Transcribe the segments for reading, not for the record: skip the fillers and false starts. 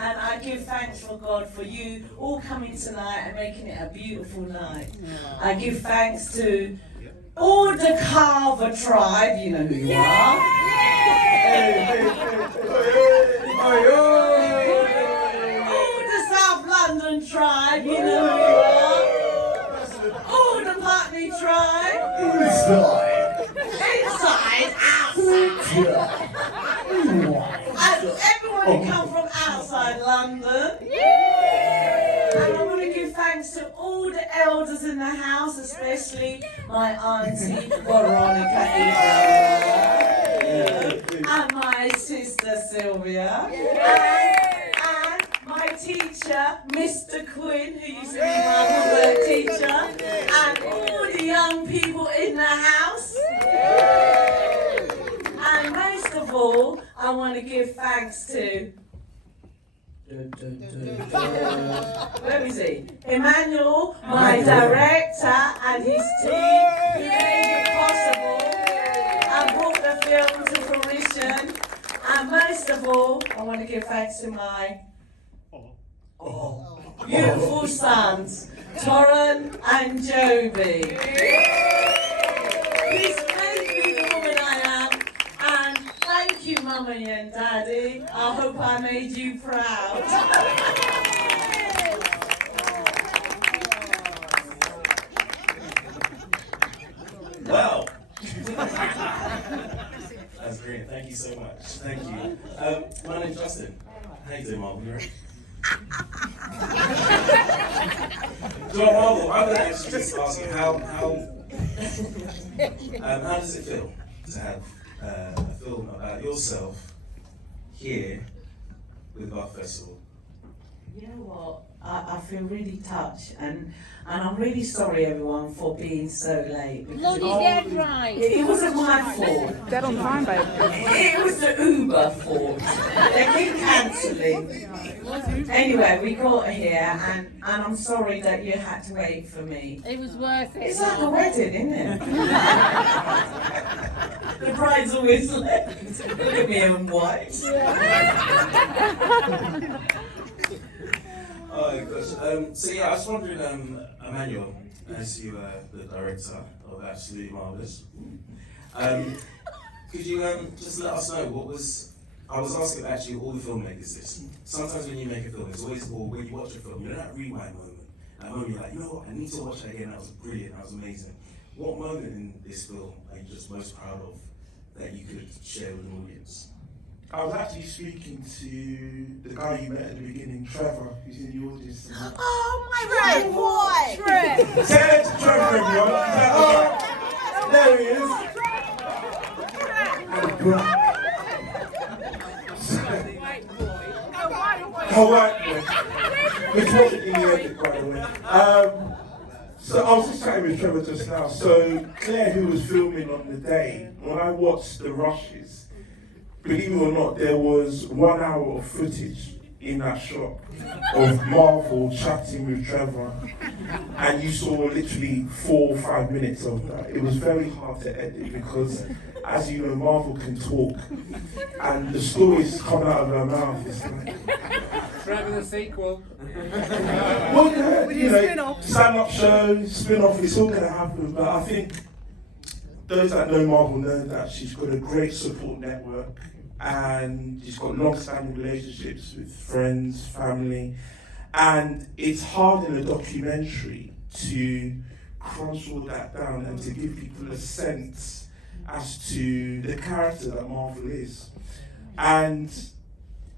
And I give thanks for God for you all coming tonight and making it a beautiful night. I give thanks to all the Carver tribe, you know who you are. All the South London tribe, you know who you are. All the Putney tribe. Inside, outside. And everyone who come from outside London. And I want to give thanks to all the elders in the house, especially my auntie Veronica and my sister Sylvia, and my teacher, Mr. Quinn, who used to be my homework teacher, and all the young people in the house. And most of all, I want to give thanks to let me see. Emmanuel, my director, and his team who made it possible and brought the film to fruition. And most of all, I want to give thanks to my beautiful sons, Torann and Joe. He's made me the woman I am, and thank you, Mummy and Daddy. I hope I made you proud. Wow. That's great. Thank you so much. Thank you. My name's Justin. How you doing, Marvel? You right? So Marvel, I'm going to actually just ask you how does it feel to have a film about yourself here with our festival? You know what? I feel really touched, and I'm really sorry, everyone, for being so late. Bloody dead right. It wasn't my fault. Dead on time, babe. It was the Uber fault. They keep cancelling. Anyway, we got here, and I'm sorry that you had to wait for me. It was worth it. It's like a wedding, isn't it? The bride's always late. Look at me in white. Oh gosh. So yeah, I was wondering, Emmanuel, as you are the director of Absolutely Marvellous, could you just let us know what was? I was asking actually all the filmmakers this. Sometimes when you make a film, it's always, or when you watch a film, you know that rewind moment. That moment you're like, you know what, I need to watch that again. That was brilliant. That was amazing. What moment in this film are you just most proud of that you could share with an audience? I was actually speaking to the guy you met at the beginning, Trevor, who's in the audience. Oh my boy! Say it to Trevor, everyone. There he is. Oh, white boy. Which wasn't in the edit, by the way. So I was just chatting with Trevor just now. So Claire, who was filming on the day, when I watched the rushes, believe it or not, there was 1 hour of footage in that shot of Marvel chatting with Trevor, and you saw literally 4 or 5 minutes of that. It was very hard to edit because, as you know, Marvel can talk, and the stories come out of her mouth. It's like, Trevor the sequel. well, yeah, you know, stand-up show, spin-off, it's all going to happen, but I think those that know Marvel know that she's got a great support network, and she's got long-standing relationships with friends, family, and it's hard in a documentary to crunch all that down and to give people a sense as to the character that Marvel is. And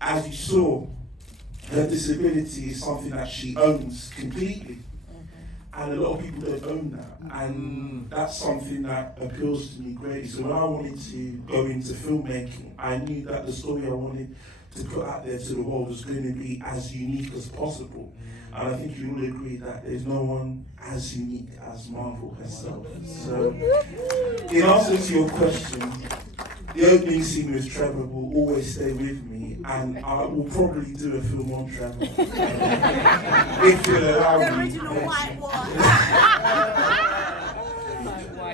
as you saw, her disability is something that she owns completely. And a lot of people don't own that. And that's something that appeals to me greatly. So when I wanted to go into filmmaking, I knew that the story I wanted to put out there to the world was going to be as unique as possible. And I think you will agree that there's no one as unique as Marvel herself. So, in answer to your question, the opening scene with Trevor will always stay with me, and I will probably do a film on Trevor. If you'll allow me. The original white one.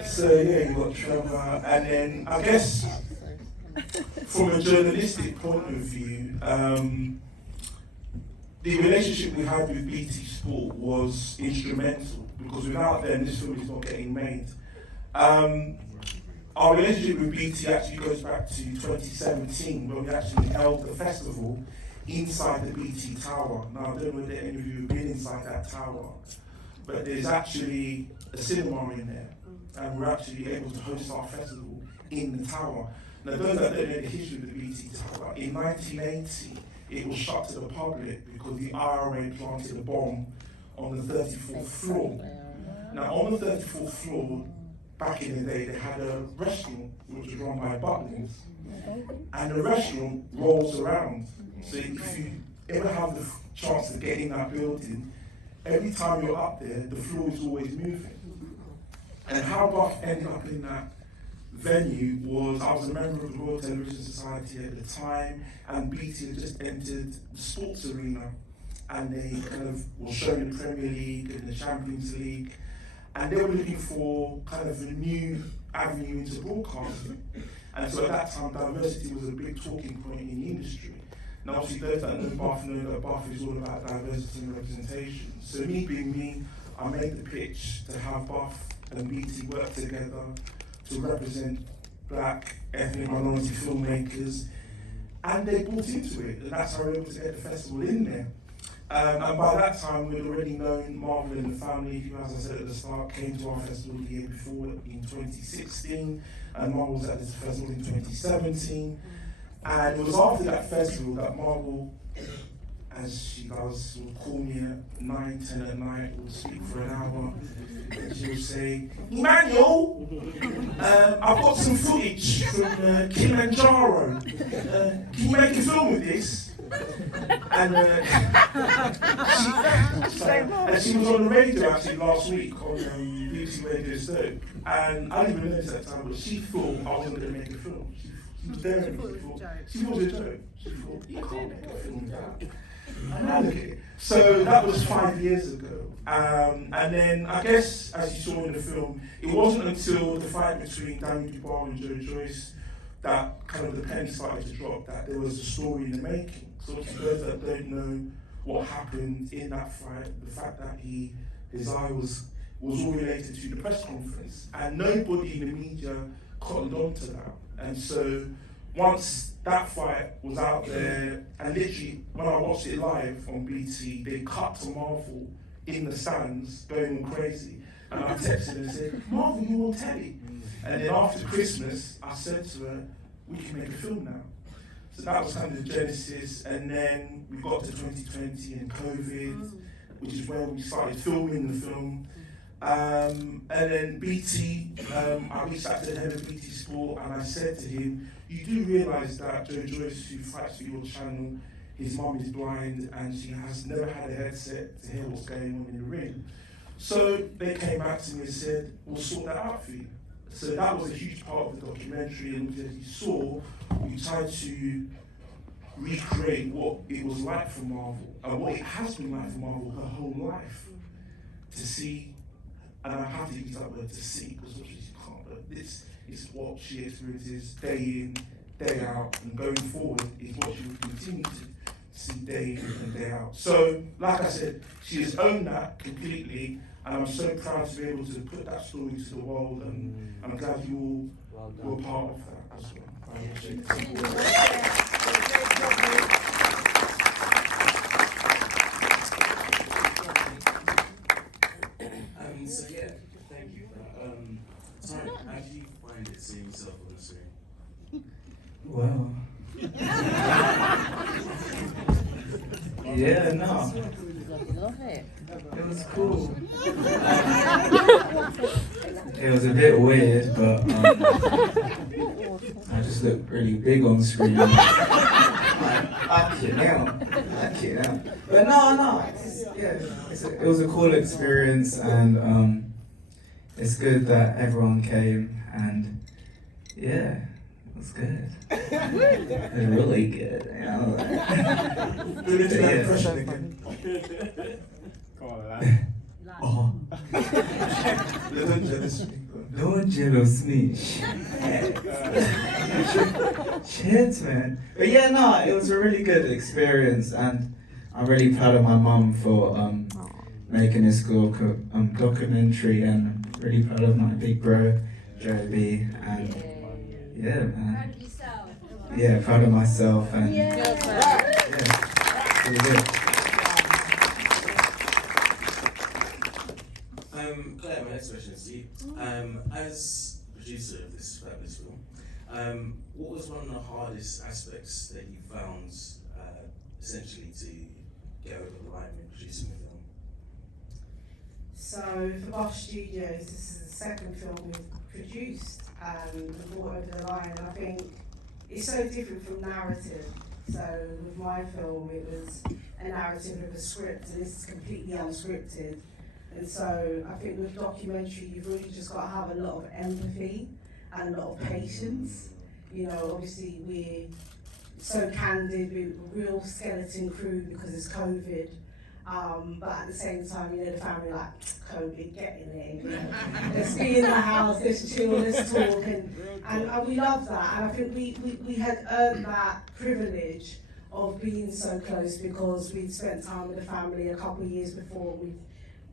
So yeah, you got Trevor, and then I guess from a journalistic point of view, the relationship we had with BT Sport was instrumental, because without them, this film is not getting made. Our relationship with BT actually goes back to 2017, when we actually held the festival inside the BT Tower. Now, I don't know whether any of you have been inside that tower, but there's actually a cinema in there, and we're actually able to host our festival in the tower. Now, those that don't know the history of the BT Tower, in 1980, it was shut to the public because the IRA planted a bomb on the 34th floor. Now, on the 34th floor, back in the day, they had a restaurant which was run by Butlins, and the restaurant rolls around. So if you ever have the chance to get in that building, every time you're up there, the floor is always moving. And how Buff ended up in that venue was, I was a member of the Royal Television Society at the time, and BT had just entered the sports arena, and they kind of were showing the Premier League and the Champions League, and they were looking for kind of a new avenue into broadcasting. And so at that time, diversity was a big talking point in the industry. Now, obviously, those that know Bath know that Bath is all about diversity and representation. So me being me, I made the pitch to have Bath and BT work together to represent black, ethnic minority filmmakers, and they bought into it, and that's how we were able to get the festival in there. And by that time, we'd already known Marvel and the family, who, as I said at the start, came to our festival the year before in 2016, and Marvel was at this festival in 2017. And it was after that festival that Marvel, as she does, would call me at 9, 10 at night, would speak for an hour, and she would say, "Emmanuel, I've got some footage from Kilimanjaro. Can you make a film with this?" And she was on the radio actually last week on BBC Radio Stoke, and I didn't even notice at that time, but she thought I wasn't going to make a film. She was there, and she thought it was a joke. She thought, "You can't make a film with that." And I look at it. So that was 5 years ago. And then I guess, as you saw in the film, it wasn't until the fight between Daniel Dubois and Joyce Joyce that kind of the penny started to drop, that there was a story in the making. So to those that don't know what happened in that fight, the fact that his eye was all related to the press conference, and nobody in the media cottoned on to that. And so once that fight was out there, and literally when I watched it live on BT, they cut to Marvel in the stands going all crazy, and I texted and said, "Marvel, you on telly?" And then after Christmas, I said to her, "We can make a film now." So that was kind of the genesis, and then we got to 2020 and COVID, which is where we started filming the film. And then BT, I reached out to the head of BT Sport, and I said to him, "You do realise that Joe Joyce, who fights for your channel, his mum is blind and she has never had a headset to hear what's going on in the ring." So they came back to me and said, "We'll sort that out for you." So that was a huge part of the documentary, and as you saw, we tried to recreate what it was like for Marvel, and what it has been like for Marvel her whole life. To see, and I have to use that word, to see, because obviously you can't, but this is what she experiences day in, day out, and going forward is what she will continue to see day in and day out. So, like I said, she has owned that completely, and I'm so proud to be able to put that story to the world, and I'm glad you all were part of that as well. I appreciate it. So yeah, thank you for that. Torann, how do you find it seeing yourself on the screen? Well, yeah, no, it was cool. It was a bit weird, but I just looked really big on screen. Like, fucking hell. But no, it was a cool experience, and it's good that everyone came, and yeah, it was good. It was really good, you know. Do that impression again. Come on, lad. Oh, don't jealous me. Shit, man. But yeah, no, it was a really good experience, and I'm really proud of my mum for making this documentary, and I'm really proud of my big bro, Joby, and yeah, man. Yeah, proud of myself, and really good. Claire, my next question is to you. As producer of this fabulous film, what was one of the hardest aspects that you found, essentially, to get over the line when producing the film? So for Bosch Studios, this is the second film we've produced and brought over the line. I think it's so different from narrative. So with my film, it was a narrative with a script, and this is completely unscripted. And so I think with documentary, you've really just got to have a lot of empathy and a lot of patience. You know, obviously we're so candid, we're a real skeleton crew because it's COVID. But at the same time, you know, the family like, COVID, get in there, you know. Let's be in the house, let's chill, let's talk, and we love that. And I think we had earned that privilege of being so close because we'd spent time with the family a couple of years before. We'd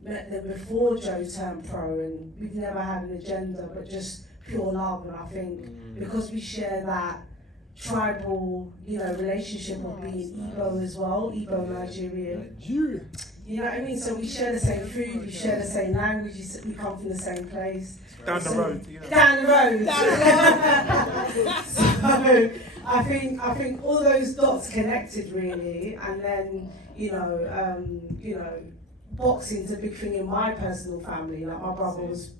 met them before Joe turned pro, and we've never had an agenda, but just pure love. And I think because we share that tribal, you know, relationship of being Igbo as well, Igbo Nigerian. You know what I mean? So we share the same food, we share the same language, we come from the same place. Down the road. Yeah. Down the road. So I think all those dots connected really, and then you know, boxing's a big thing in my personal family. Like my brother was,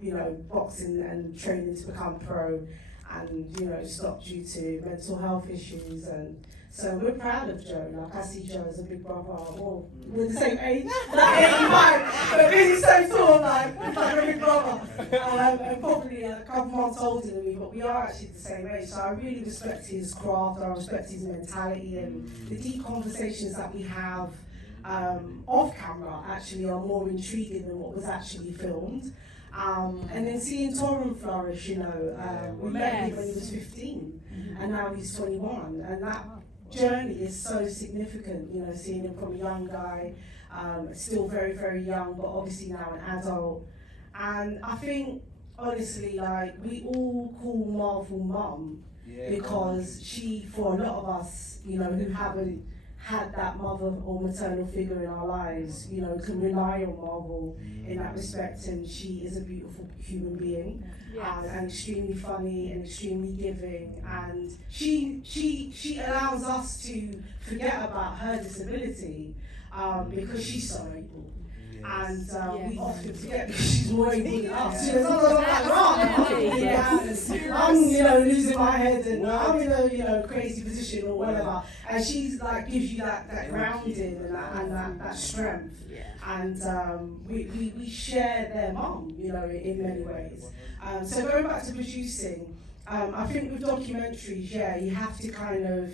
you know, boxing and training to become pro, and you know, stopped due to mental health issues. And so we're proud of Joe. Like I see Joe as a big brother. Well, we're the same age, like 85, but he's so tall, like a big brother. And probably a couple months older than me, but we are actually the same age. So I really respect his craft, I respect his mentality, and the deep conversations that we have off camera actually are more intriguing than what was actually filmed. And then seeing Torann flourish, you know, we met him when he was 15, and now he's 21, and that journey is so significant, you know, seeing him from a young guy, still very, very young, but obviously now an adult. And I think, honestly, like, we all call Marvel Mum because she, for a lot of us, you know, who haven't had that mother or maternal figure in our lives, you know, can rely on Marvel in that respect, and she is a beautiful human being, and extremely funny and extremely giving, and she allows us to forget about her disability because she's so able. And we often forget because she's more able than us. You know, I'm, you know, losing my head, and I'm in a, you know, crazy position or whatever. And she's like, gives you that grounding and that strength. And we share their mum, you know, in many ways. So going back to producing, I think with documentaries, you have to kind of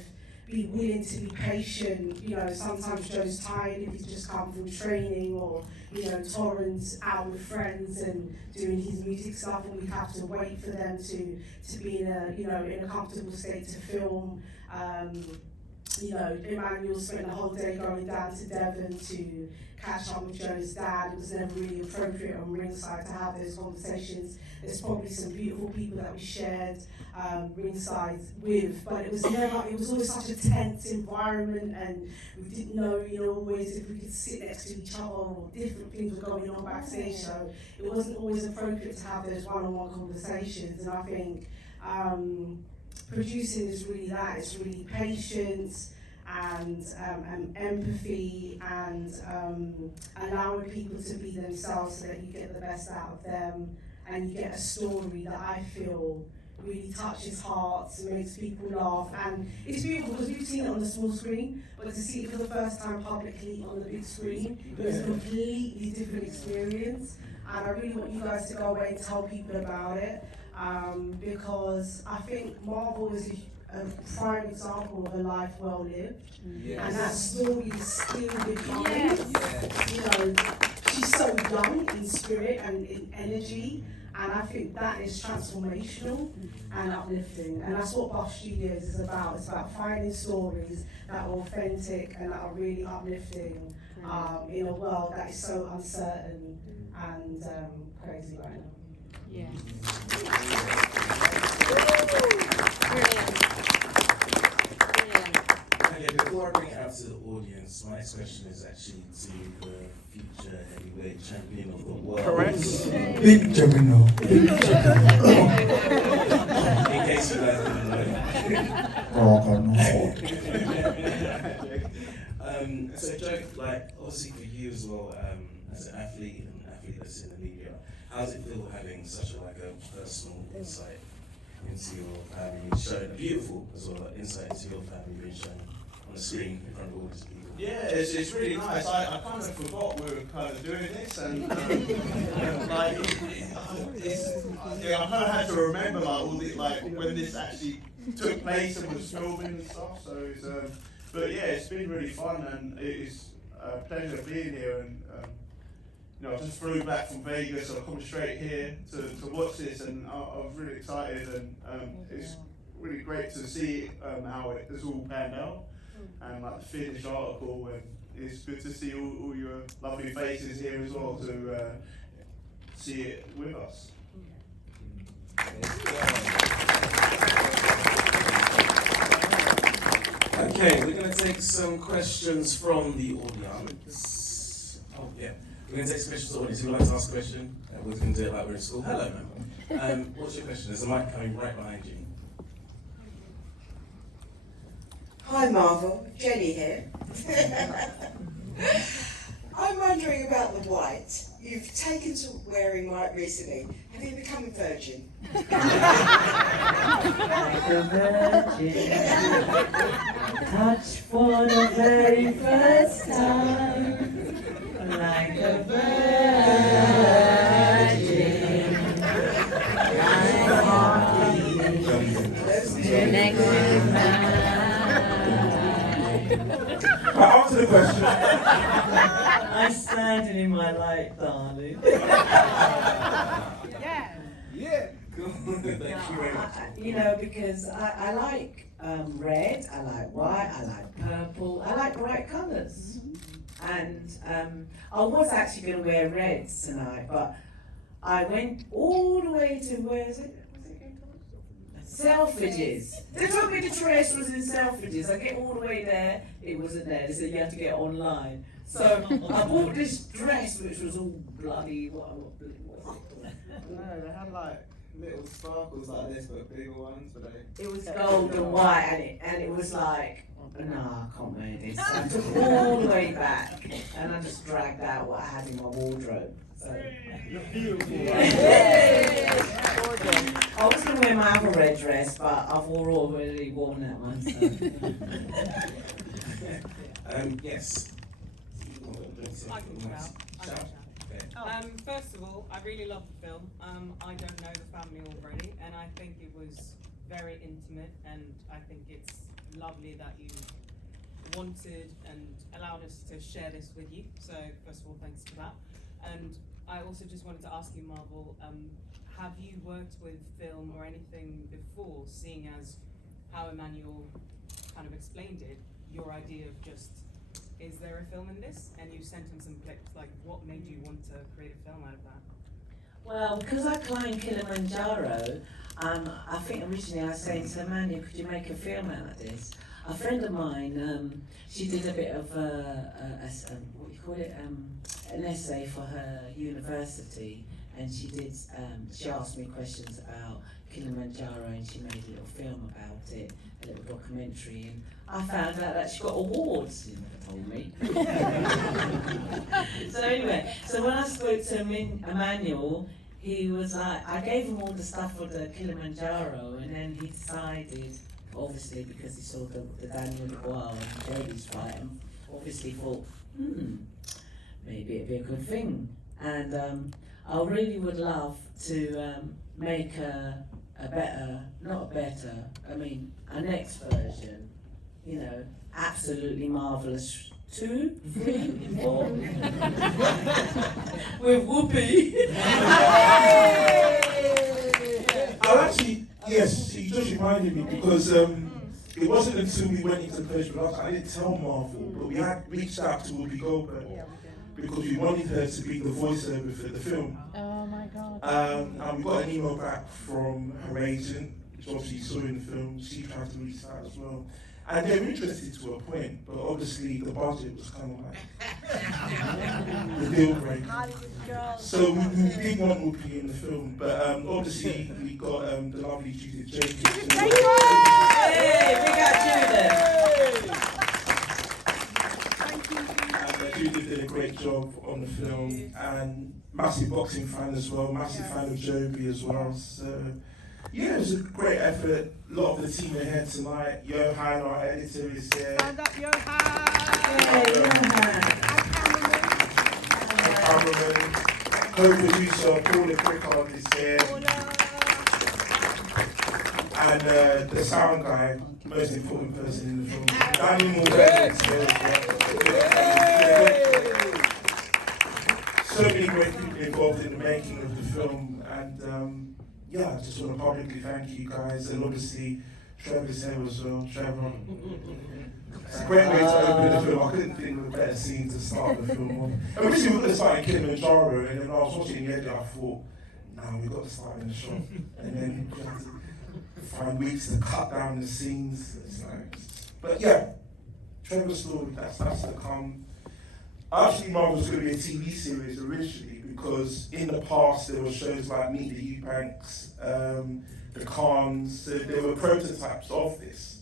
be willing to be patient. You know, sometimes Joe's tired if he's just come from training, or you know, Torrann's out with friends and doing his music stuff, and we have to wait for them to be in a, you know, in a comfortable state to film. You know, Emmanuel spent the whole day going down to Devon to catch up with Joe's dad. It was never really appropriate on ringside to have those conversations. There's probably some beautiful people that we shared ringside with, but it was always such a tense environment, and we didn't know, you know, always if we could sit next to each other, or different things were going on backstage, so it wasn't always appropriate to have those one-on-one conversations. And I think producing is really that. It's really patience and empathy, and allowing people to be themselves so that you get the best out of them, and you get a story that I feel really touches hearts, makes people laugh. And it's beautiful because we've seen it on the small screen, but to see it for the first time publicly on the big screen, it was a completely different experience. And I really want you guys to go away and tell people about it, because I think Marvel is a prime example of a life well lived, and that story is still becoming. You know, she's so young in spirit and in energy, And I think that is transformational and uplifting. And that's what Buff Studios is about. It's about finding stories that are authentic and that are really uplifting in a world that is so uncertain and crazy right now. Yeah. Okay, before I bring it out to the audience, my next question is actually to the future heavyweight champion of the world. Correct. Big Juggernaut. In case you guys didn't know. So Joe, like obviously for you as well, as an athlete and an athlete that's in the media, how does it feel having such a personal insight into your family, showing beautiful as well, insight into your family being shown on the screen in front of all these people? Yeah, it's really nice. I kind of forgot we were kind of doing this, and like, I kind of had to remember like all the like when this actually took place and was filming and stuff. So it's, but yeah, it's been really fun, and it is a pleasure being here. And I just flew back from Vegas, so I've come straight here to watch this, and I was really excited, and it's really great to see how it has all panned out. And like the finished article, and it's good to see all your lovely faces here as well to see it with us. Okay, we're going to take some questions from the audience. Oh yeah, we're going to take some questions from the audience. Who would like to ask a question? We're going to do it like we're in school. Hello, ma'am. What's your question? There's a mic coming right behind you. Hi Marvel, Jenny here. I'm wondering about the white. You've taken to wearing white recently. Have you become a virgin? Like a virgin, touch for the very first time. Like a virgin, my heart beats connected mine. Answer the question. I'm standing in my light, darling. Yeah. Yeah. Thank you very much. You know, because I like red, I like white, I like purple, I like bright colours. And I was actually going to wear red tonight, but I went all the way to, where is it? Selfridges. They told me the dress was in Selfridges. I get all the way there, it wasn't there. They said you have to get online. So I bought this dress which was all bloody, what was it? No, they had like little sparkles like this, but bigger ones, but they... It was gold and white, and it was like, nah, I can't wear this. So I took it all the way back, and I just dragged out what I had in my wardrobe. So. You're beautiful. I was going to wear my other red dress, but I've already worn that one. So. Yes. I can shout. First of all, I really love the film. I don't know the family already, and I think it was very intimate, and I think it's lovely that you wanted and allowed us to share this with you. So first of all, thanks for that. And I also just wanted to ask you, Marvel, have you worked with film or anything before, seeing as how Emmanuel kind of explained it, your idea of just, is there a film in this? And you sent him some clips, like what made you want to create a film out of that? Well, because I climbed Kilimanjaro, I think originally I was saying to Emmanuel, could you make a film out of this? A friend of mine, she did a bit of what do you call it, an essay for her university, and she asked me questions about Kilimanjaro, and she made a little film about it, a little documentary, and I found out that she got awards. She never told me. So anyway, so when I spoke to Emmanuel, he was like, I gave him all the stuff for the Kilimanjaro, and then he decided, obviously because he saw the Daniel Dubois and Jody's fight, and obviously thought, maybe it'd be a good thing. And I really would love to make a next version, you know, absolutely marvellous 2, 3, 4. With Whoopi. I'll actually, yes, you just reminded me because it wasn't until we went into post-production, I didn't tell Marvel, but we had reached out to Whoopi Goldberg because we wanted her to be the voiceover for the film. Oh my God. And we got an email back from her agent, which obviously you saw in the film. She tried to reach out as well. And they're interested to a point, but obviously the budget was kind of like the deal breaker. So we did want Whoopi in the film, but obviously we got the lovely Judith Jenkins. Hey, big up Judith. And Judith did a great job on the film, and massive boxing fan as well, massive fan of Joby as well. So yeah, it was a great effort. A lot of the team are here tonight. Johan, our editor, is here. Stand up, Johan. Cameraman, co-producer Paula Crickard is here. And the sound guy, most important person in the film, Danny Morgan is here as well. So many great people involved in the making of the film, and yeah, I just want to publicly thank you guys, and obviously Trevor's here as well. Trevor, it's a great way to open the film. I couldn't think of a better scene to start the film on. Originally we were going to start in Kilimanjaro, and then I was watching the edit, I thought, nah, we've got to start in the shop. And then we had to find weeks to cut down the scenes. It's like, but yeah, Trevor's story, that's to come. Actually, Marvel was going to be a TV series originally, because in the past there were shows like Meet the Eubanks, the Khans, so there were prototypes of this.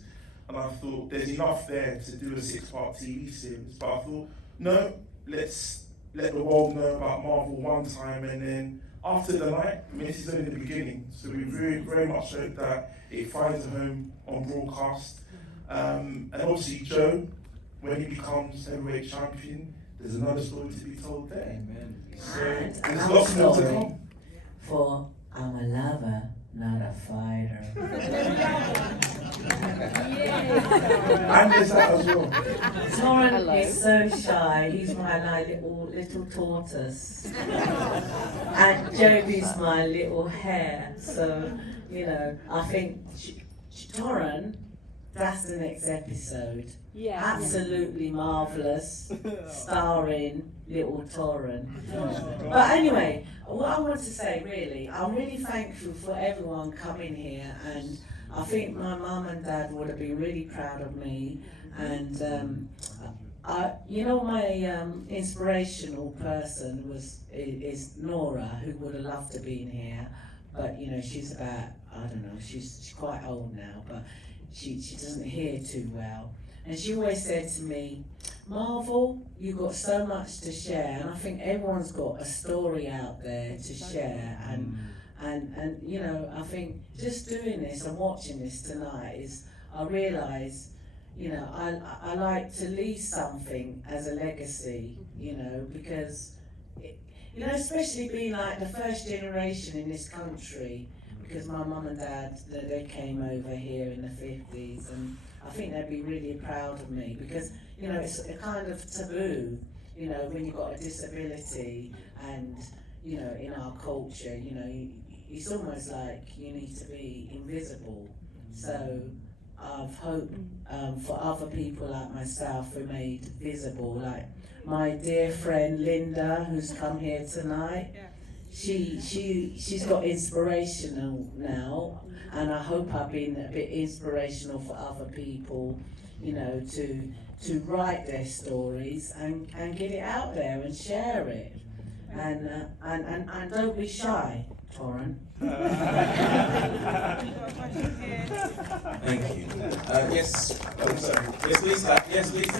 And I thought there's enough there to do a 6-part TV series. But I thought, no, let's let the world know about Marvel one time, and then after the night, I mean, this is only the beginning. So we very, very much hope that it finds a home on broadcast. And obviously Joe, when he becomes heavyweight champion, there's another story to be told there. Amen. So And there's another lots more to story come. for I'm a lover, not a fighter. And there's that as well. Torann is so shy. He's my like, little tortoise, and Joby's my little hare. So you know, I think Torann. That's the next episode. Yeah. Absolutely marvellous, starring little Torann. But anyway, what I want to say really, I'm really thankful for everyone coming here, and I think my mum and dad would have been really proud of me. And you know, my inspirational person is Nora, who would have loved to be in here, but you know, she's about, I don't know, she's quite old now, but she doesn't hear too well. And she always said to me, Marvel, you've got so much to share, and I think everyone's got a story out there to share, and you know, I think just doing this and watching this tonight is, I realise, you know, I like to leave something as a legacy, you know, because, you know, especially being like the first generation in this country, because my mum and dad, they came over here in the 50s, and I think they'd be really proud of me, because, you know, it's a kind of taboo, you know, when you've got a disability, and, you know, in our culture, you know, it's almost like you need to be invisible. So I've hoped for other people like myself who are made visible, like my dear friend Linda, who's come here tonight. She's got inspirational now, and I hope I've been a bit inspirational for other people, you know, to write their stories and get it out there and share it, and don't be shy, Torann. Thank you. Yes, I'm sorry. Yes, please. Yes, please.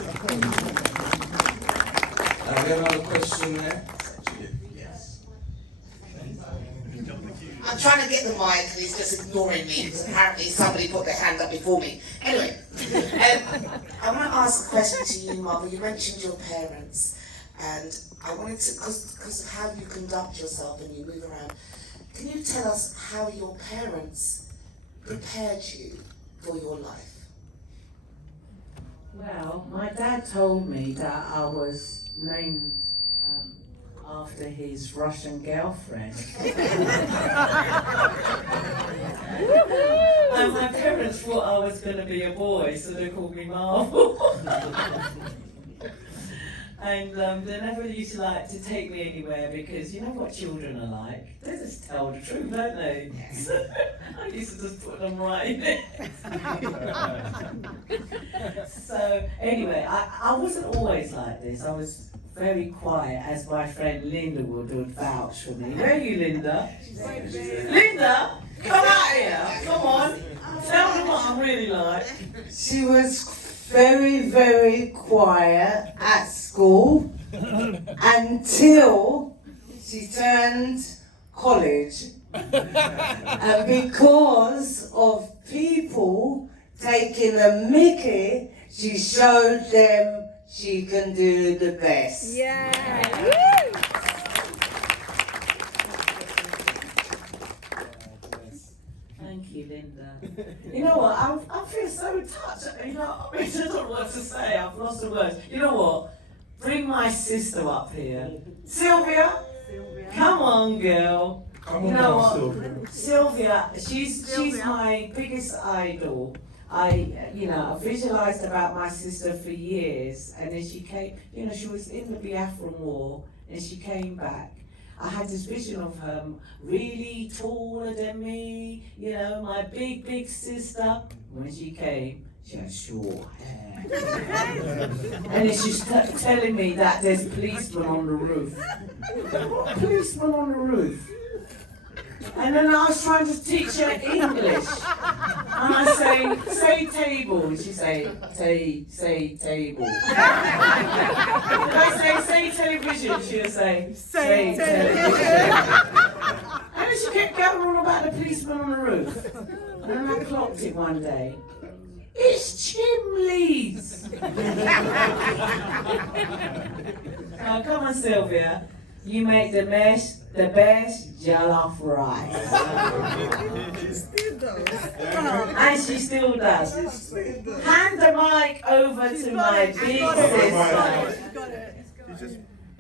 We have another question there. Yes. I'm trying to get the mic and he's just ignoring me because apparently somebody put their hand up before me. Anyway, I want to ask a question to you, Marvel. You mentioned your parents, and I wanted to, because of how you conduct yourself and you move around, can you tell us how your parents prepared you for your life? Well, my dad told me that I was named after his Russian girlfriend. And my parents thought I was going to be a boy, so they called me Marvel. And they never used to like to take me anywhere because you know what children are like? They just tell the truth, don't they? So I used to just put them right in it. So anyway, I wasn't always like this. I was very quiet, as my friend Linda would vouch for me. Where are you, Linda? Linda, come out here. Come on. Tell them what I'm really like. She was very, very quiet at school until she turned college. And because of people taking a mickey, she showed them she can do the best. Yeah. Thank you, Linda. You know what? I feel so touched. You know, I mean, I don't know what to say. I've lost the words. You know what? Bring my sister up here. Sylvia? Come on, girl. You know what? Sylvia, she's my biggest idol. I visualized about my sister for years, and then she came, she was in the Biafran War, and she came back. I had this vision of her really taller than me, my big, big sister. When she came, she had short hair. And then she's telling me that there's policemen on the roof. What policemen on the roof? And then I was trying to teach her English. And I say table. And she say table. And I say television. She would say television. And then she kept going on about the policeman on the roof. And then I clocked it one day. It's Chimleys. Oh, come on, Sylvia. You make the best jollof rice. She still does. And she still does. Hand the mic over to my big sister.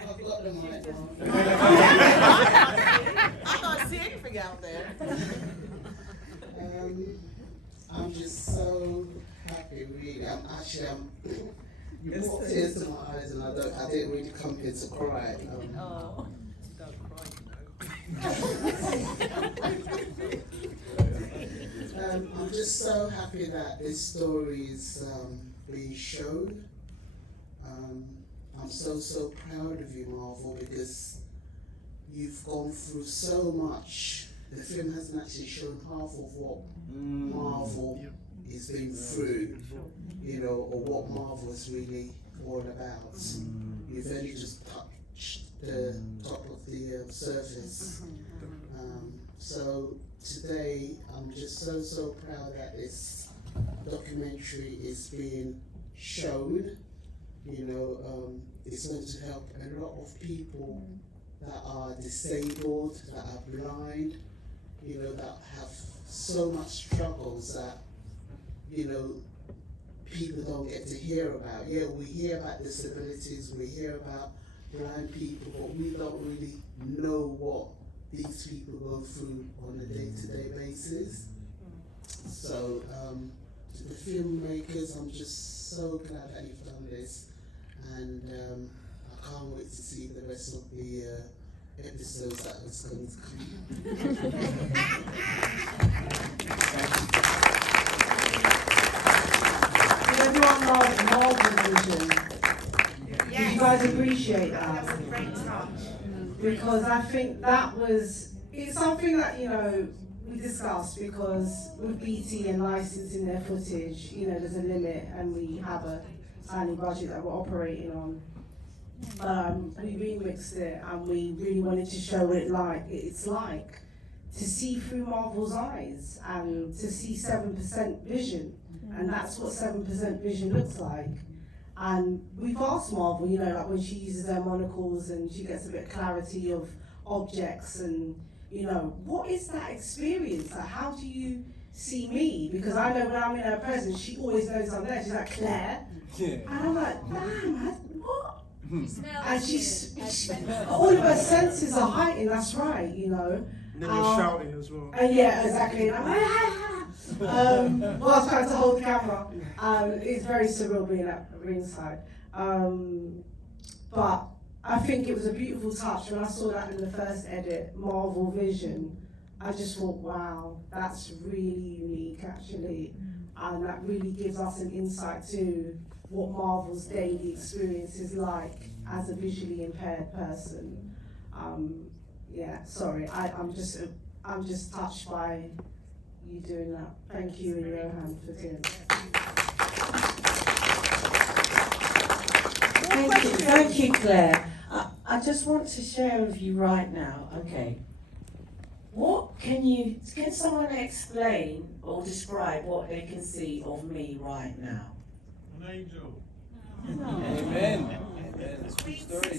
I've got the mic. I can't see anything out there. I'm just so happy, really. You brought tears to my eyes, and I didn't really come here to cry. Don't cry, I'm just so happy that this story is being shown. I'm so proud of you, Marvel, because you've gone through so much. The film hasn't actually shown half of what Marvel is being through, or what Marvel is really all about. You've only just touched the top of the surface. So today, I'm just so proud that this documentary is being shown. It's going to help a lot of people that are disabled, that are blind, that have so much struggles that, people don't get to hear about. Yeah, we hear about disabilities, we hear about blind people, but we don't really know what these people go through on a day-to-day basis. So, to the filmmakers, I'm just so glad that you've done this, and I can't wait to see the rest of the episodes that it's going to come. Everyone loves Marvel Vision. Yes. You guys appreciate that? That was a great touch. Because I think it's something that, we discussed, because with BT and licensing their footage, there's a limit, and we have a tiny budget that we're operating on. We remixed it, and we really wanted to show what it's like to see through Marvel's eyes and to see 7% vision. And that's what 7% vision looks like. And we've asked Marvel, like when she uses her monocles and she gets a bit of clarity of objects, and what is that experience? Like, how do you see me, because I know when I'm in her presence, she always knows I'm there. She's like, Claire. And I'm like, damn, what? And she's all of her senses are heightened, that's right, you know. And then you're shouting as well. And yeah, exactly. And I'm like, while I was trying to hold the camera. It's very surreal being at ringside. But I think it was a beautiful touch when I saw that in the first edit, Marvel Vision. I just thought, wow, that's really unique actually. And that really gives us an insight to what Marvel's daily experience is like as a visually impaired person. Yeah, sorry, I'm just touched by you doing that. Thank you and Johan for doing that. Thank you, Claire. I just want to share with you right now, okay. Can someone explain or describe what they can see of me right now? An angel. Amen. Amen. It's a true story.